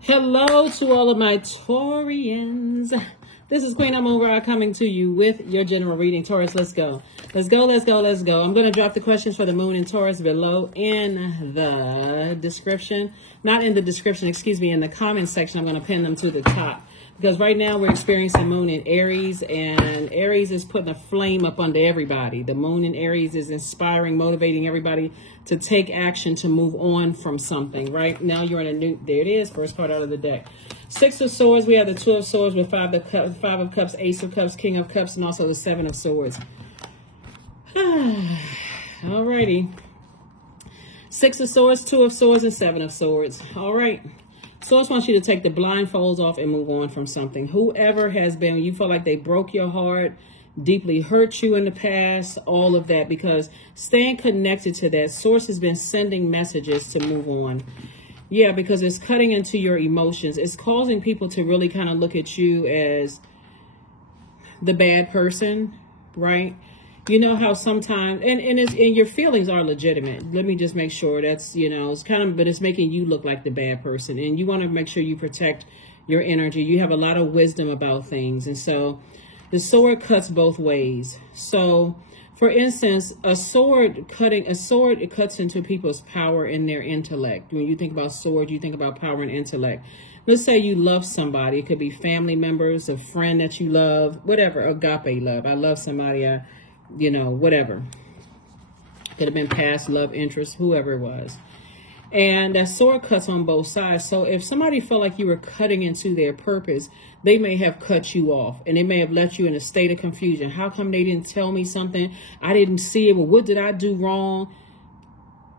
Hello to all of my Taurians. This is Queen Amun-Ra coming to you with your general reading. Taurus, let's go. Let's go, let's go, let's go. I'm going to drop the questions for the moon in Taurus below in the description. Not in the description, excuse me, in the comment section. I'm going to pin them to the top. Because right now we're experiencing moon in Aries, and Aries is putting a flame up under everybody. The moon in Aries is inspiring, motivating everybody to take action, to move on from something. Right now you're in a new, there it is, first card out of the deck. Six of Swords, we have the Two of Swords with Five of Cups, Ace of Cups, King of Cups, and also the Seven of Swords. Alrighty. Six of Swords, Two of Swords, and Seven of Swords. All right. So I just want you to take the blindfolds off and move on from something. Whoever has been, you feel like they broke your heart, deeply hurt you in the past, all of that, because staying connected to that. Source has been sending messages to move on. Yeah, because it's cutting into your emotions. It's causing people to really kind of look at you as the bad person, right? You know how sometimes, and your feelings are legitimate. Let me just make sure that's, you know, it's kind of, but it's making you look like the bad person. And you want to make sure you protect your energy. You have a lot of wisdom about things. And so the sword cuts both ways. So for instance, a sword it cuts into people's power and their intellect. When you think about sword, you think about power and intellect. Let's say you love somebody. It could be family members, a friend that you love, whatever, agape love. I love somebody, you know, whatever. Could have been past love interest, whoever it was. And that sword cuts on both sides. So if somebody felt like you were cutting into their purpose, they may have cut you off, and they may have left you in a state of confusion. How come they didn't tell me something? I didn't see it. Well, what did I do wrong?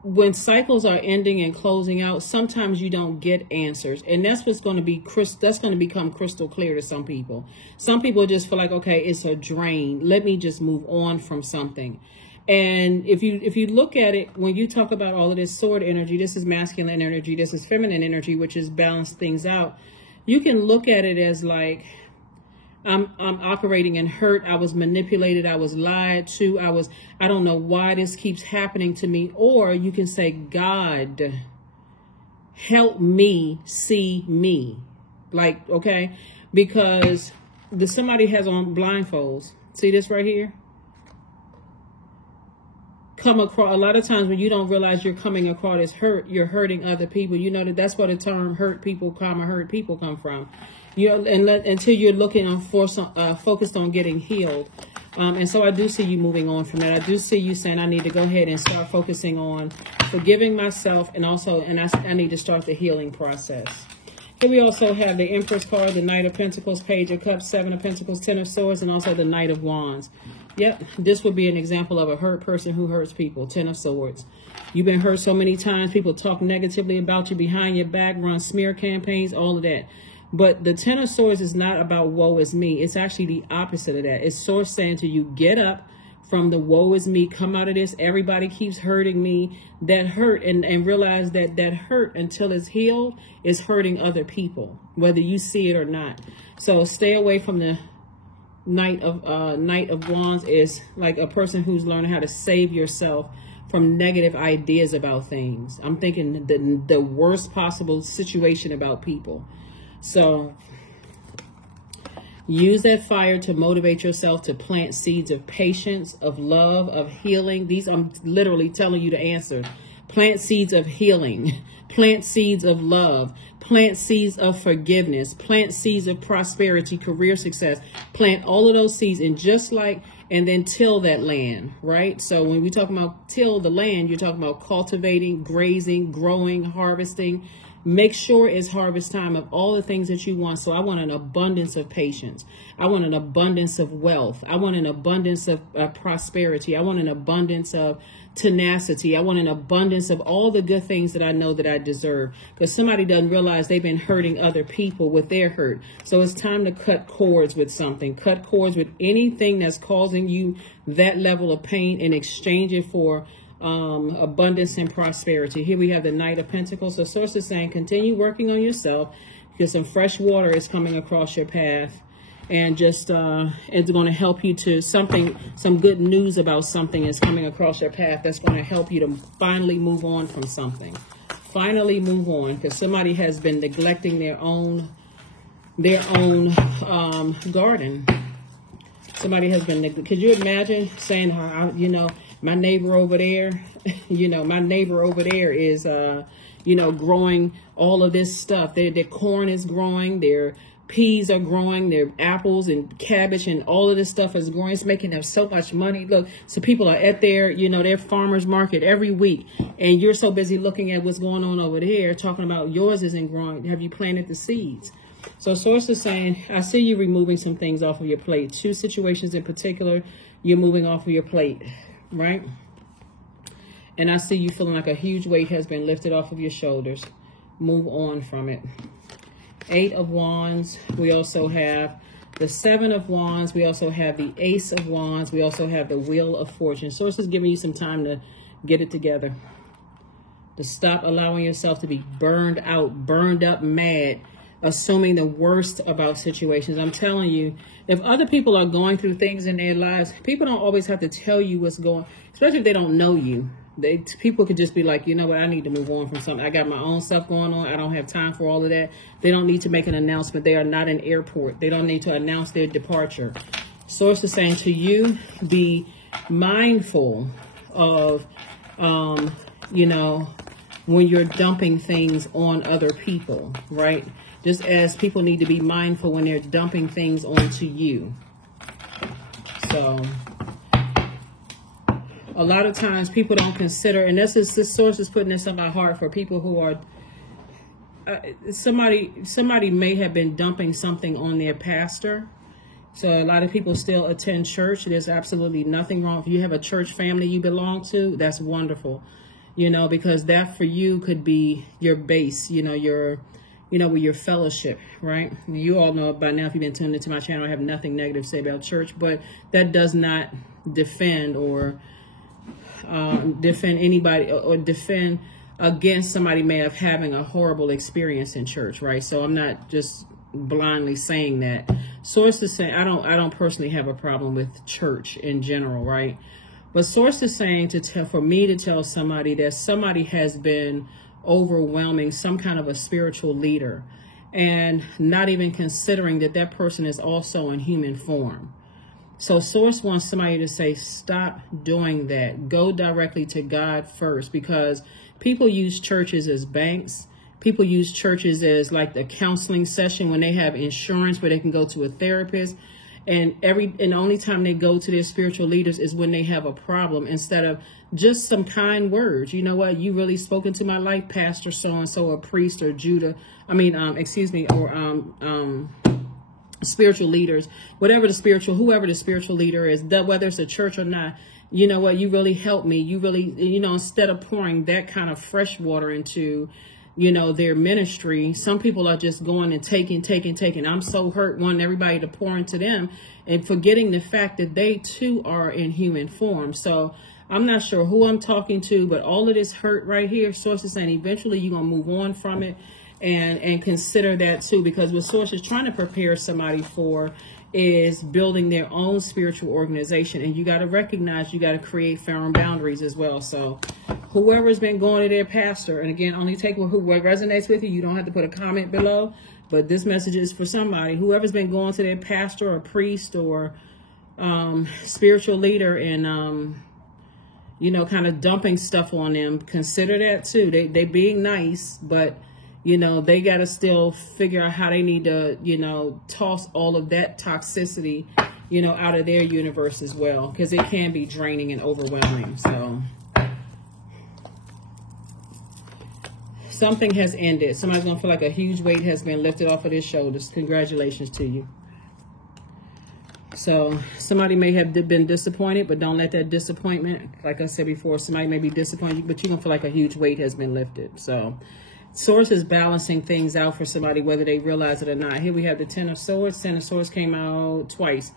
When cycles are ending and closing out, sometimes you don't get answers. And that's what's going to be, that's going to become crystal clear to some people. Some people just feel like, okay, it's a drain. Let me just move on from something. And if you look at it, when you talk about all of this sword energy, this is masculine energy, this is feminine energy, which is balance things out. You can look at it as like, I'm operating in hurt. I was manipulated. I was lied to. I don't know why this keeps happening to me. Or you can say, God, help me see me. Like, okay, because somebody has on blindfolds. See this right here? Come across a lot of times when you don't realize you're coming across as hurt, you're hurting other people. You know that's where the term hurt people come from. You know, until you're looking on focused on getting healed. And so I do see you moving on from that. I do see you saying I need to go ahead and start focusing on forgiving myself, and I need to start the healing process. Here we also have the Empress card, the Knight of Pentacles, Page of Cups, Seven of Pentacles, Ten of Swords, and also the Knight of Wands. Yep, this would be an example of a hurt person who hurts people. Ten of Swords. You've been hurt so many times. People talk negatively about you behind your back, run smear campaigns, all of that. But the Ten of Swords is not about woe is me. It's actually the opposite of that. It's Source saying to you, get up from the woe is me. Come out of this. Everybody keeps hurting me. That hurt, and realize that hurt, until it's healed, is hurting other people, whether you see it or not. So stay away from the Knight of Wands. Is like a person who's learning how to save yourself from negative ideas about things. I'm thinking the worst possible situation about people. So use that fire to motivate yourself to plant seeds of patience, of love, of healing. These, I'm literally telling you the answer. Plant seeds of healing. Plant seeds of love. Plant seeds of forgiveness. Plant seeds of prosperity, career success. Plant all of those seeds, and then till that land, right? So when we talk about till the land, you're talking about cultivating, grazing, growing, harvesting. Make sure it's harvest time of all the things that you want. So I want an abundance of patience. I want an abundance of wealth. I want an abundance of prosperity. I want an abundance of tenacity. I want an abundance of all the good things that I know that I deserve. Because somebody doesn't realize they've been hurting other people with their hurt. So it's time to cut cords with something. Cut cords with anything that's causing you that level of pain, and exchange it for abundance and prosperity. Here we have the Knight of Pentacles. So Source is saying continue working on yourself, because some fresh water is coming across your path, and just it's going to help you to some good news about something is coming across your path that's going to help you to finally move on from something. finally move on, because somebody has been neglecting their own garden. Somebody has been, could you imagine saying, you know, my neighbor over there, you know, my neighbor over there is, you know, growing all of this stuff. Their corn is growing, their peas are growing, their apples and cabbage and all of this stuff is growing. It's making them so much money. Look, so people are at their, you know, their farmer's market every week, and you're so busy looking at what's going on over there, talking about yours isn't growing. Have you planted the seeds? So Source is saying, I see you removing some things off of your plate. 2 situations in particular, you're moving off of your plate, right? And I see you feeling like a huge weight has been lifted off of your shoulders. Move on from it. 8 of Wands. We also have the 7 of Wands. We also have the Ace of Wands. We also have the Wheel of Fortune. Source is giving you some time to get it together. To stop allowing yourself to be burned out, burned up, mad, assuming the worst about situations. I'm telling you, if other people are going through things in their lives, people don't always have to tell you what's going, especially if they don't know you. People could just be like, you know what, I need to move on from something. I got my own stuff going on. I don't have time for all of that. They don't need to make an announcement. They are not an airport. They don't need to announce their departure. Source is saying to you, be mindful of, you know, when you're dumping things on other people, right? Just as people need to be mindful when they're dumping things onto you. So a lot of times people don't consider, and this Source is putting this on my heart for people who are, somebody may have been dumping something on their pastor. So a lot of people still attend church. There's absolutely nothing wrong. If you have a church family you belong to, that's wonderful. You know, because that for you could be your base, you know, with your fellowship, right? You all know by now, if you've been tuned into my channel, I have nothing negative to say about church, but that does not defend or defend anybody or defend against somebody may have having a horrible experience in church, right? So I'm not just blindly saying that. Source is saying, I don't personally have a problem with church in general, right? But Source is saying for me to tell somebody that somebody has been overwhelming some kind of a spiritual leader and not even considering that that person is also in human form. So Source wants somebody to say, stop doing that. Go directly to God first, because people use churches as banks. People use churches as like the counseling session when they have insurance where they can go to a therapist. And the only time they go to their spiritual leaders is when they have a problem, instead of just some kind words. You know what? You really spoken to my life, Pastor so-and-so, or priest, or Judah. Spiritual leaders, whoever the spiritual leader is, whether it's a church or not. You know what? You really helped me. You really, you know, instead of pouring that kind of fresh water into, you know, their ministry, some people are just going and taking. I'm so hurt, wanting everybody to pour into them and forgetting the fact that they too are in human form. So I'm not sure who I'm talking to, but all of this hurt right here, Source is saying eventually you're going to move on from it and consider that too, because what Source is trying to prepare somebody for is building their own spiritual organization. And you got to recognize you got to create firm boundaries as well. So whoever's been going to their pastor, and again, only take what resonates with you. You don't have to put a comment below, but this message is for somebody. Whoever's been going to their pastor or priest or spiritual leader and, you know, kind of dumping stuff on them, consider that too. They being nice, but you know, they got to still figure out how they need to, you know, toss all of that toxicity, you know, out of their universe as well, because it can be draining and overwhelming. So something has ended. Somebody's going to feel like a huge weight has been lifted off of their shoulders. Congratulations to you. So somebody may have been disappointed, but don't let that disappointment, like I said before, somebody may be disappointed, but you're going to feel like a huge weight has been lifted. So Source is balancing things out for somebody, whether they realize it or not. Here we have the 10 of Swords. 10 of Swords came out twice.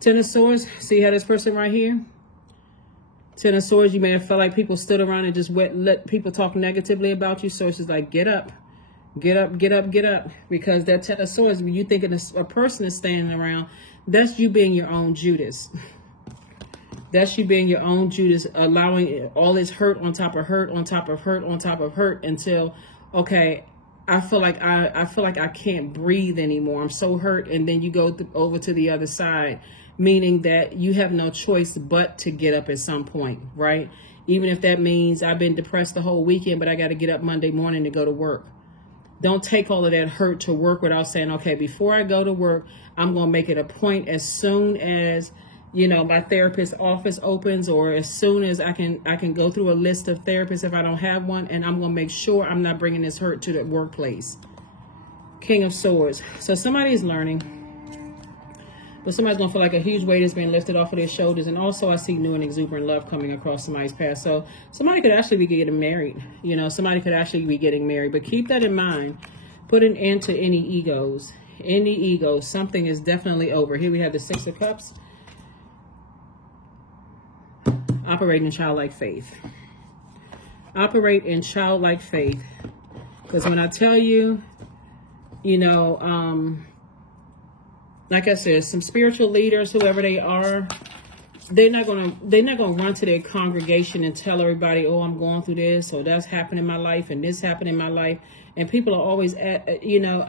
10 of Swords, see how this person right here? 10 of Swords, you may have felt like people stood around and just let people talk negatively about you. Source is like, get up. Get up, get up, get up. Because that 10 of Swords, when you think a person is standing around, that's you being your own Judas. That's you being your own Judas, allowing all this hurt on top of hurt on top of hurt on top of hurt until, okay, I feel like I can't breathe anymore. I'm so hurt. And then you go over to the other side, meaning that you have no choice but to get up at some point, right? Even if that means I've been depressed the whole weekend, but I got to get up Monday morning to go to work. Don't take all of that hurt to work without saying, okay, before I go to work, I'm going to make it a point as soon as, you know, my therapist's office opens, or as soon as I can go through a list of therapists if I don't have one, and I'm going to make sure I'm not bringing this hurt to the workplace. King of Swords. So somebody's learning, but somebody's going to feel like a huge weight is being lifted off of their shoulders. And also I see new and exuberant love coming across somebody's path. So somebody could actually be getting married. You know, somebody could actually be getting married. But keep that in mind. Put an end to any egos. Any egos. Something is definitely over. Here we have the Six of Cups. Operate in childlike faith. Operate in childlike faith. Because when I tell you, you know, like I said, some spiritual leaders, whoever they are, they're not gonna run to their congregation and tell everybody, oh, I'm going through this, or that's happened in my life, and this happened in my life. And people are always you know,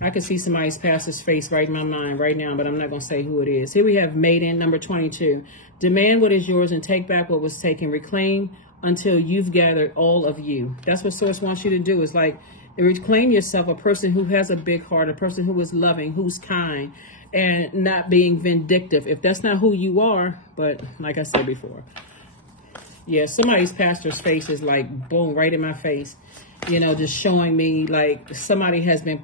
I can see somebody's pastor's face right in my mind right now, but I'm not going to say who it is. Here we have Maiden, number 22. Demand what is yours and take back what was taken. Reclaim until you've gathered all of you. That's what Source wants you to do. Is like, reclaim yourself, a person who has a big heart, a person who is loving, who's kind, and not being vindictive. If that's not who you are, but like I said before, yeah, somebody's pastor's face is like, boom, right in my face. You know, just showing me like somebody has been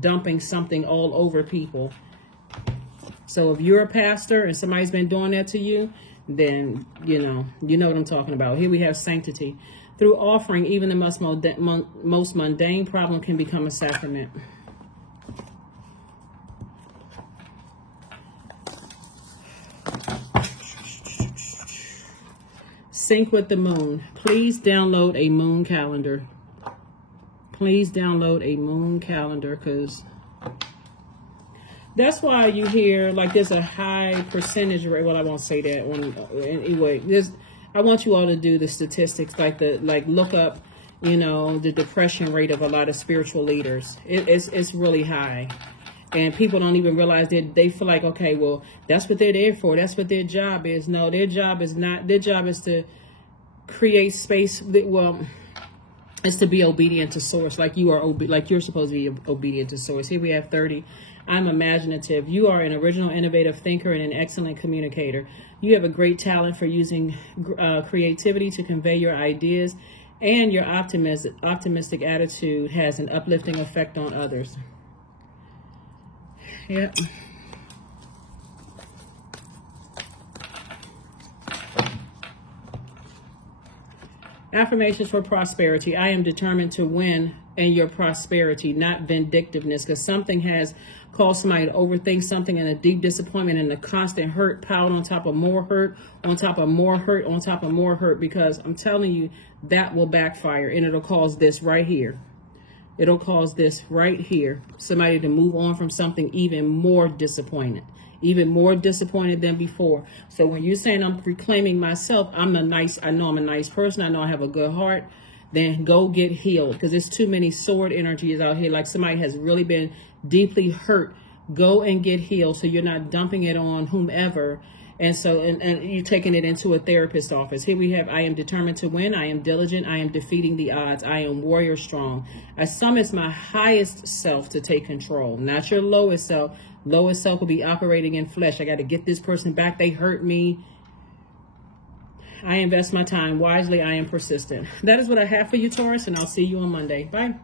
dumping something all over people. So if you're a pastor and somebody's been doing that to you, then, you know what I'm talking about. Here we have sanctity. Through offering, even the most mundane problem can become a sacrament. Sync with the moon. Please download a moon calendar. Please download a moon calendar, because that's why you hear like there's a high percentage rate. Well, I won't say that one anyway. I want you all to do the statistics, like look up, you know, the depression rate of a lot of spiritual leaders. It's really high, and people don't even realize that. They feel like, okay, well, that's what they're there for. That's what their job is. No, their job is not. Their job is to create space. Well, it's to be obedient to Source, like you are like you're supposed to be obedient to Source. Here we have 30. I'm imaginative. You are an original, innovative thinker and an excellent communicator. You have a great talent for using creativity to convey your ideas, and your optimistic attitude has an uplifting effect on others. Yep. Affirmations for prosperity. I am determined to win in your prosperity, not vindictiveness, because something has caused somebody to overthink something, and a deep disappointment and the constant hurt piled on top of more hurt, on top of more hurt, on top of more hurt, because I'm telling you, that will backfire, and it'll cause this right here. It'll cause this right here. Somebody to move on from something even more disappointed. Even more disappointed than before. So when you're saying I'm reclaiming myself, I know I'm a nice person, I know I have a good heart, then go get healed, because there's too many sword energies out here. Like somebody has really been deeply hurt. Go and get healed, so you're not dumping it on whomever. And so, and you're taking it into a therapist's office. Here we have, I am determined to win. I am diligent. I am defeating the odds. I am warrior strong. I summons my highest self to take control, not your lowest self. Lowest self will be operating in flesh. I got to get this person back. They hurt me. I invest my time wisely. I am persistent. That is what I have for you, Taurus, and I'll see you on Monday. Bye.